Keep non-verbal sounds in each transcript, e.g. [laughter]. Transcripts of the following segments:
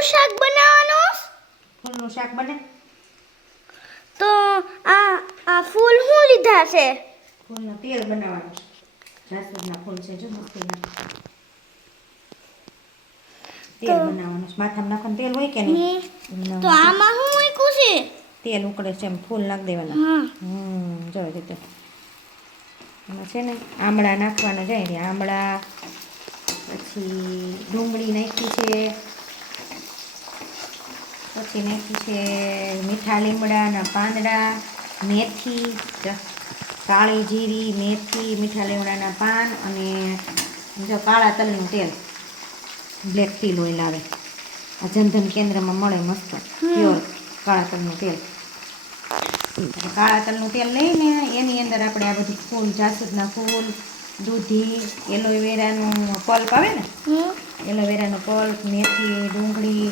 ફૂલનું શાક બનાવવાનું? ફૂલનું શાક બને. તો આ આ ફૂલ હું લીધા છે? ફૂલનું તેલ બનાવવાનું જાસૂદના ફૂલ છે જો મસ્તીના તેલ બનાવવાનું છે. માથામાં નાખવાનું તેલ હોય કે નહીં? તો આમાં હું મૂક્યું છે? તેલ ઉકળે છે એમ ફૂલ નાખી દેવાના. હમ જો રીતે. એમાં છે ને આમળા નાખવાના જાય ને આમળા પછી ડુંગળી નાખી છે. પછી નાખી છે મીઠા લીમડાના પાંદડા મેથી કાળી જીરી મેથી મીઠા લીમડાના પાન અને જો કાળા તલનું તેલ બ્લેક ટીલ ઓઇલ આવે. આ જનધન કેન્દ્રમાં મળે મસ્ત પ્યોર કાળા તલનું તેલ. કાળા તલનું તેલ લઈને એની અંદર આપણે આ બધું ફૂલ જાસૂદના ફૂલ દૂધી એલોવેરાનું પલ્પ આવે ને? એલોવેરાનું પલ્પ મેથી ડુંગળી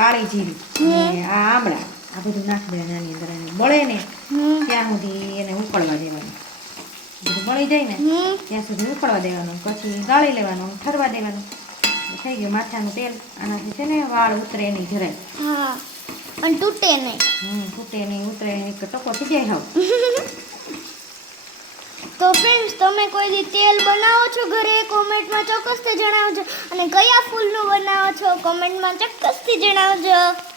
કાળી જીરી. ને આ આમળા. આ બધું નાખી દેવાનું આની અંદર અને બળે ને ત્યાં સુધી એને ઉકળવા દેવાનું. બધું બળી જાય ને ત્યાં સુધી ઉકળવા દેવાનું. પછી ગાળી લેવાનું ઠરવા દેવાનું. થઈ ગયું માથાનું તેલ. આનાથી છે ને વાળ ઉતરે નહીં જરાય. હા. પણ તૂટે નહીં. હમ તૂટે નહીં ઉતરે નહીં. ટકો થઈ જાય હવે. [laughs] તો ફ્રેન્ડ્સ તમે કોઈ દી તેલ બનાવો છો ઘરે? કોમેન્ટમાં ચોક્કસ જણાવજો. અને કયા ફૂલનું છો કોમેન્ટમાં ચોક્કસથી જણાવજો.